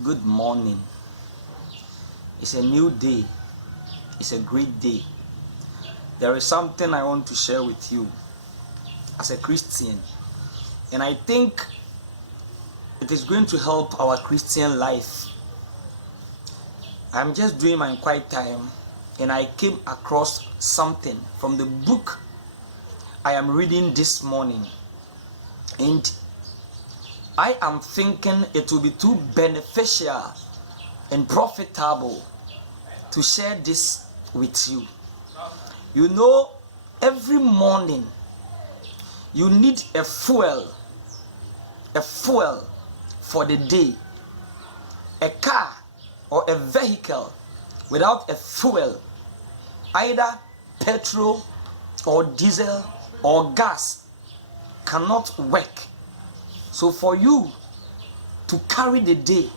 Good morning. It's a new day. It's a great day. There is something I want to share with you as a Christian, and I think it is going to help our Christian life. I'm just doing my quiet time, and I came across something from the book I am reading this morning, and I am thinking it will be too beneficial and profitable to share this with you. You know, every morning you need a fuel for the day. A car or a vehicle without a fuel, either petrol or diesel or gas, cannot work. So for you to carry the day,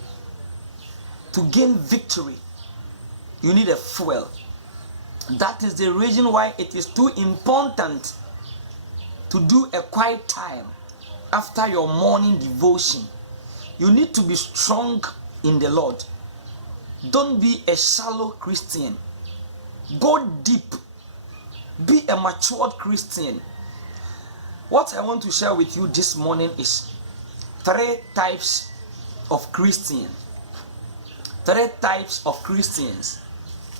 to gain victory, you need a fuel. That is the reason why it is too important to do a quiet time after your morning devotion. You need to be strong in the Lord. Don't be a shallow Christian. Go deep. Be a matured Christian. What I want to share with you this morning is three types of Christians. Three types of Christians.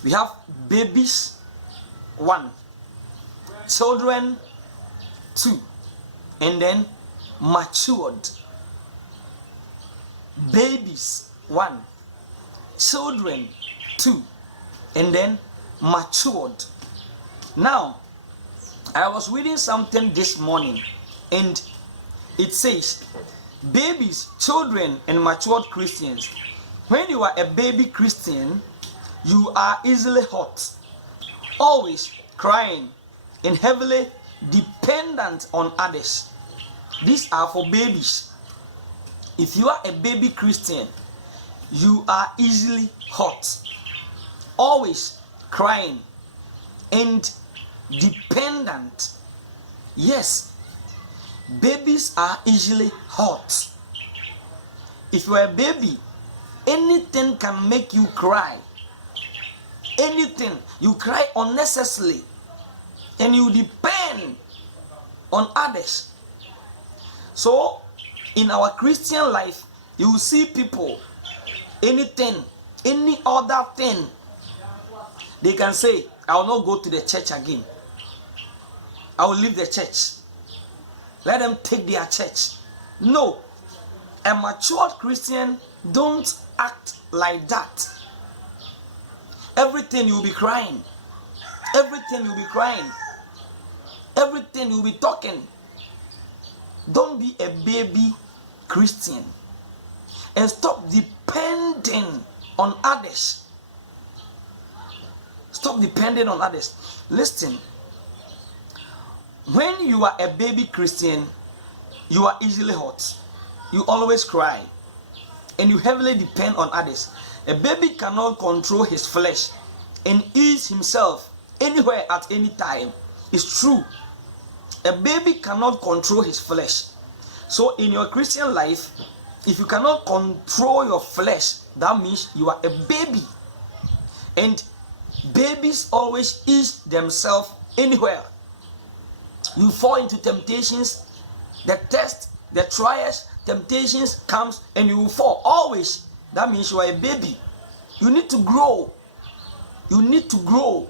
We have babies, 1, children, 2, and then matured. Babies, 1, children, 2, and then matured. Now, I was reading something this morning, and it says, babies, children, and matured Christians. When you are a baby Christian, you are easily hurt, always crying, and heavily dependent on others. These are for babies. If you are a baby Christian, you are easily hurt, always crying, and dependent. Yes, babies are easily hurt. If you are a baby, anything can make you cry. Anything. You cry unnecessarily, and you depend on others. So in our Christian life, you will see people, anything, any other thing, they can say, I will not go to the church again. I will leave the church. Let them take their church. No, a matured Christian don't act like that. Everything you'll be crying. Everything you'll be crying. Everything you'll be talking. Don't be a baby Christian. And stop depending on others. Stop depending on others. Listen. When you are a baby Christian, you are easily hurt. You always cry. And you heavily depend on others. A baby cannot control his flesh and ease himself anywhere at any time. It's true. A baby cannot control his flesh. So in your Christian life, if you cannot control your flesh, that means you are a baby. And babies always ease themselves anywhere. You fall into temptations, the test, the trials, temptations comes and you will fall always. That means you are a baby. You need to grow. You need to grow.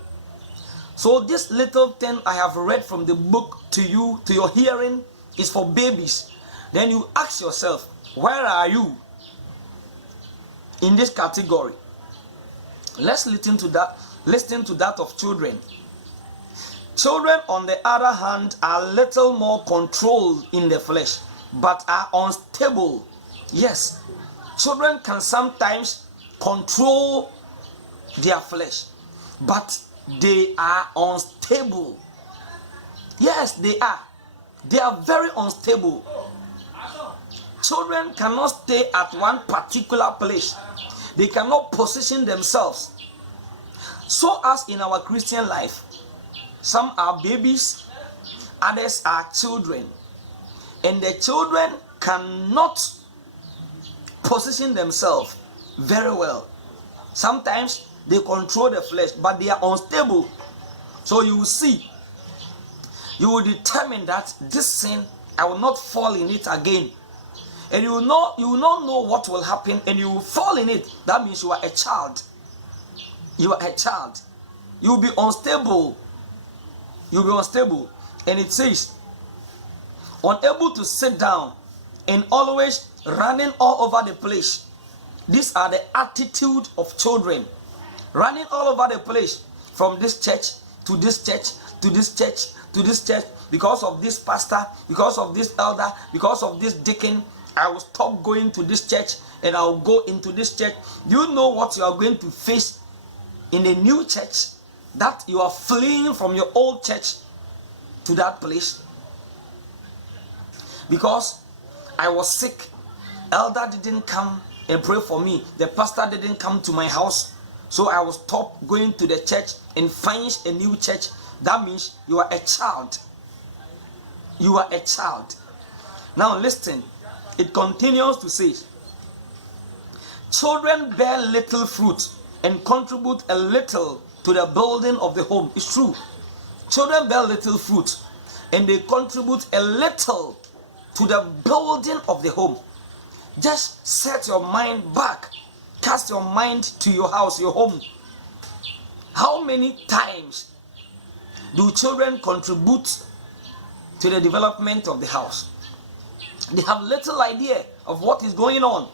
So this little thing I have read from the book to you, to your hearing, is for babies. Then you ask yourself, where are you in this category? Let's listen to that. Listen to that of children. Children, on the other hand, are little more controlled in the flesh, but are unstable. Yes, children can sometimes control their flesh, but they are unstable. Yes, they are. They are very unstable. Children cannot stay at one particular place. They cannot position themselves. So as in our Christian life, some are babies, others are children. And the children cannot position themselves. very well. Sometimes they control the flesh, but they are unstable. So you will see, you will determine that this sin, I will not fall in it again. And you will not know what will happen, and you will fall in it. That means you are a child. You are a child. You will be unstable. You will be unstable. And it says, unable to sit down and always running all over the place. These are the attitude of children. Running all over the place, from this church to this church to this church to this church, because of this pastor, because of this elder, because of this deacon. I will stop going to this church and I will go into this church. You know what you are going to face in the new church, that you are fleeing from your old church to that place. Because I was sick, elder didn't come and pray for me, the pastor didn't come to my house, so I will stop going to the church and find a new church. That means you are a child. You are a child. Now listen, it continues to say, children bear little fruit and contribute a little to the building of the home. It's true. Children bear little fruit and they contribute a little to the building of the home. Just set your mind back. Cast your mind to your house, your home. How many times do children contribute to the development of the house? They have little idea of what is going on.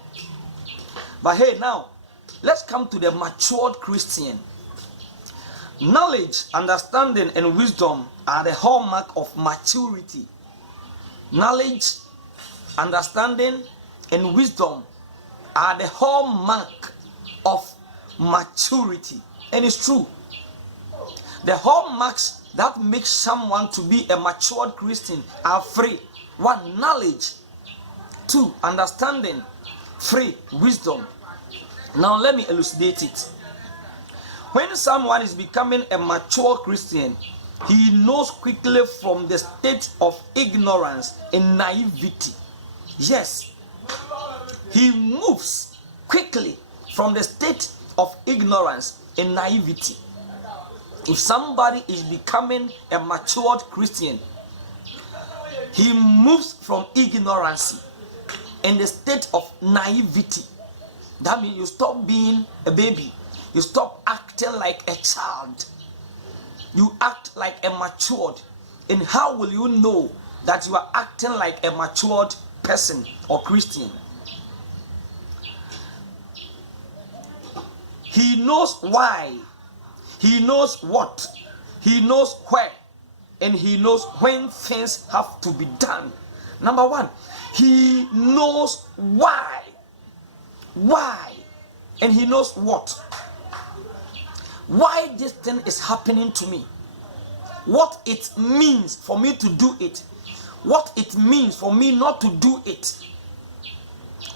But hey, now, let's come to the matured Christian. Knowledge, understanding, and wisdom are the hallmark of maturity. Knowledge, understanding, and wisdom are the hallmark of maturity. And it's true. The hallmarks that make someone to be a matured Christian are three. 1, knowledge. 2, understanding. 3, wisdom. Now let me elucidate it. When someone is becoming a mature Christian, he knows quickly from the state of ignorance and naivety. Yes, he moves quickly from the state of ignorance and naivety. If somebody is becoming a matured Christian, he moves from ignorance and the state of naivety. That means you stop being a baby. You stop acting like a child. You act like a matured. And how will you know that you are acting like a matured person or Christian? He knows why. He knows what. He knows where. And he knows when things have to be done. Number 1, he knows why. Why? And he knows what. Why this thing is happening to me. What it means for me to do it. What it means for me not to do it.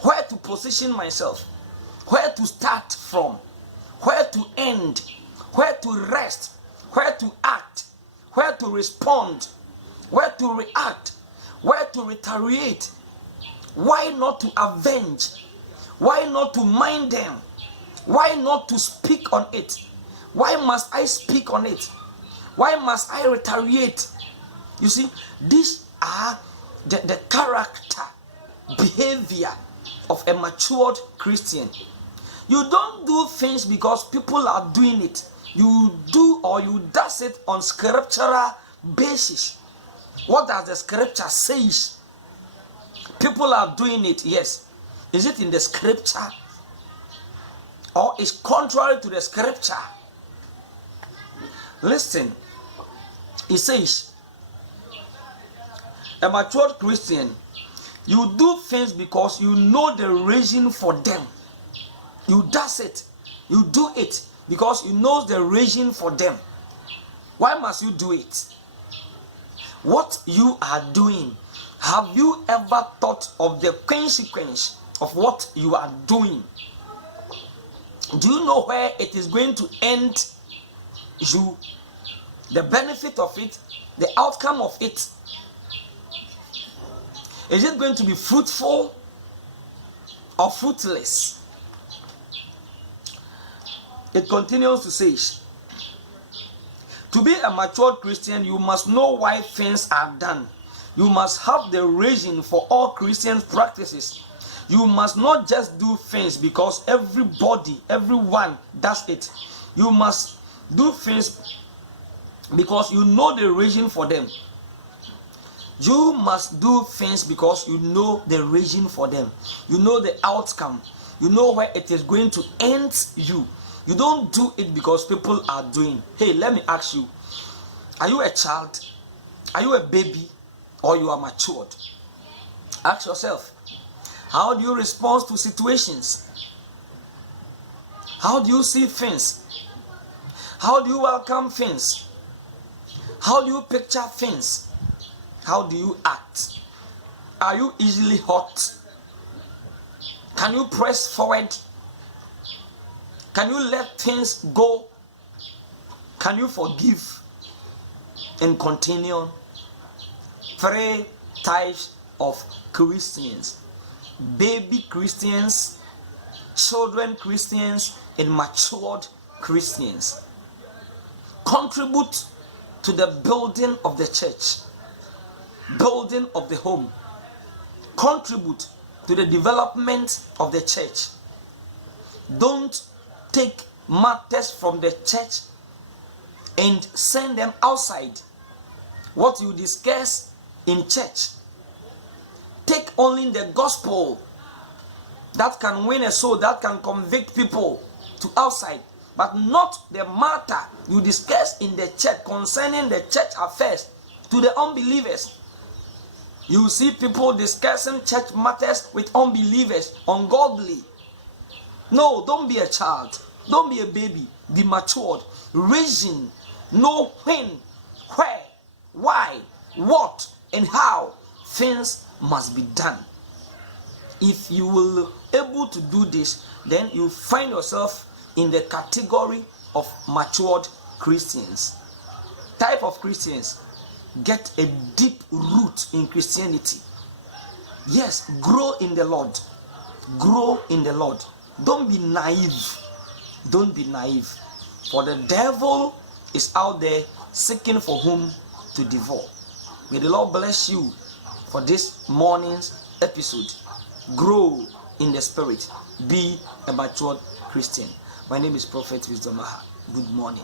Where to position myself. Where to start from. Where to end. Where to rest. Where to act. Where to respond. Where to react. Where to retaliate. Why not to avenge? Why not to mind them? Why not to speak on it? Why must I speak on it? Why must I retaliate? You see, these are the character, behavior of a matured Christian. You don't do things because people are doing it. You do or you does it on scriptural basis. What does the scripture say? People are doing it, yes. Is it in the scripture? Or is contrary to the scripture? Listen, it says, a matured Christian, you do things because you know the reason for them. You does it. You do it because you know the reason for them. Why must you do it? What you are doing, have you ever thought of the consequence of what you are doing? Do you know where it is going to end you? The benefit of it, the outcome of it. Is it going to be fruitful or fruitless? It continues to say, to be a matured Christian, you must know why things are done. You must have the reason for all Christian practices. You must not just do things because everyone does it. You must do things because you know the reason for them. You must do things because you know the reason for them. You know the outcome. You know where it is going to end you. You don't do it because people are doing. Hey, let me ask you. Are you a child? Are you a baby? Or you are matured? Ask yourself. How do you respond to situations? How do you see things? How do you welcome things? How do you picture things? How do you act? Are you easily hurt? Can you press forward? Can you let things go? Can you forgive and continue? 3 types of Christians: baby Christians, children Christians, and matured Christians. Contribute to the building of the church, building of the home. Contribute to the development of the church. Don't take matters from the church and send them outside. What you discuss in church, take only the gospel that can win a soul, that can convict people to outside, but not the matter you discuss in the church concerning the church affairs to the unbelievers. You see people discussing church matters with unbelievers, ungodly. No, don't be a child. Don't be a baby. Be matured. Reason. Know when, where, why, what, and how things must be done. If you will able to do this, then you find yourself in the category of matured Christians. Type of Christians: get a deep root in Christianity. Yes, grow in the Lord. Grow in the Lord. Don't be naive. Don't be naive. For the devil is out there seeking for whom to devour. May the Lord bless you for this morning's episode. Grow in the spirit. Be a matured Christian. My name is Prophet Wisdom Aha. Good morning.